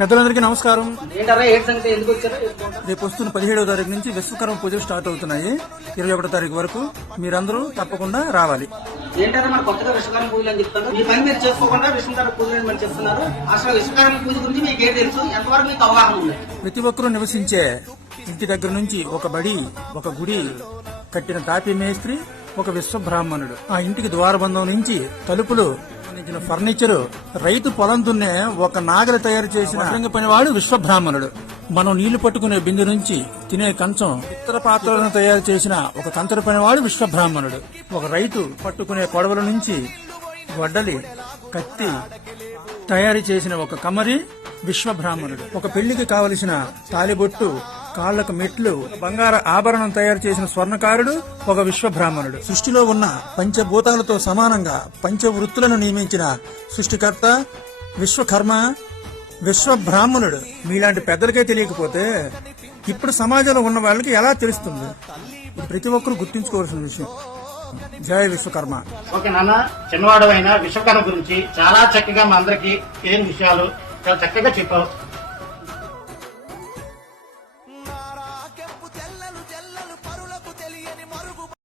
పెద్దలందరికీ నమస్కారం. ఏంటారా ఏడు సంగతి ఎందుకు వచ్చారు? రేపు వస్తున్న 17వ తారీఖు నుంచి విశ్వకర్మ పూజలు స్టార్ట్ అవుతున్నాయి. 21వ తారీఖు వరకు మీరందరూ తప్పకుండా రావాలి. ఏంటారా మరి కొత్తగా విశ్వకర్మ పూజలు అని చెప్తారు. మీ పని మీరు చేసుకోకుండా విశ్వకర్మ పూజలు అని చెప్తున్నారు. అసలు విశ్వకర్మ పూజ గురించి మీకు ఏం తెలుసు? ఎంతవరకు మీకు అవగాహన ఉంది? ప్రతి ఒక్కరూ నివసించే ఇంటి దగ్గర నుంచి ఒక బడి, ఒక గుడి కట్టిన తాపీ మేస్త్రి ఒక విశ్వబ్రాహ్మణుడు. ఆ ఇంటికి ద్వారబంధం నుంచి తలుపులు ఫర్నిచర్, రైతు పొలం దున్నే ఒక నాగలి తయారు చేసిన రంగ పనివాడు విశ్వబ్రాహ్మణుడు. మనం నీళ్లు పట్టుకునే బిందు నుంచి తినే కంచం, ఇతర పాత్రలను తయారు చేసిన ఒక కంచర పనివాడు విశ్వబ్రాహ్మణుడు. ఒక రైతు పట్టుకునే కొడవల నుంచి గొడ్డలి, కత్తి తయారు చేసిన ఒక కమరి విశ్వబ్రాహ్మణుడు. ఒక పెళ్లికి కావలసిన తాలిబొట్టు, కాళ్లకు మెట్లు, బంగార ఆభరణం తయారు చేసిన స్వర్ణకారుడు ఒక విశ్వబ్రాహ్మణుడు. సృష్టిలో ఉన్న పంచభూతాలతో సమానంగా పంచవృత్తులను నియమించిన సృష్టికర్త విశ్వకర్మ విశ్వబ్రాహ్మణుడు. మీలాంటి పెద్దలకే తెలియకపోతే ఇప్పుడు సమాజంలో ఉన్న వాళ్ళకి ఎలా తెలుస్తుంది? ఇది ప్రతి ఒక్కరూ గుర్తుంచుకోవాల్సిన విషయం. జయ విశ్వకర్మ. ఓకే నాన్న, చిన్నవాడు అయిన విశ్వకర్మ గురించి చాలా చక్కగా మా అందరికి తెలియని విషయాలు చాలా చక్కగా చెప్పావు.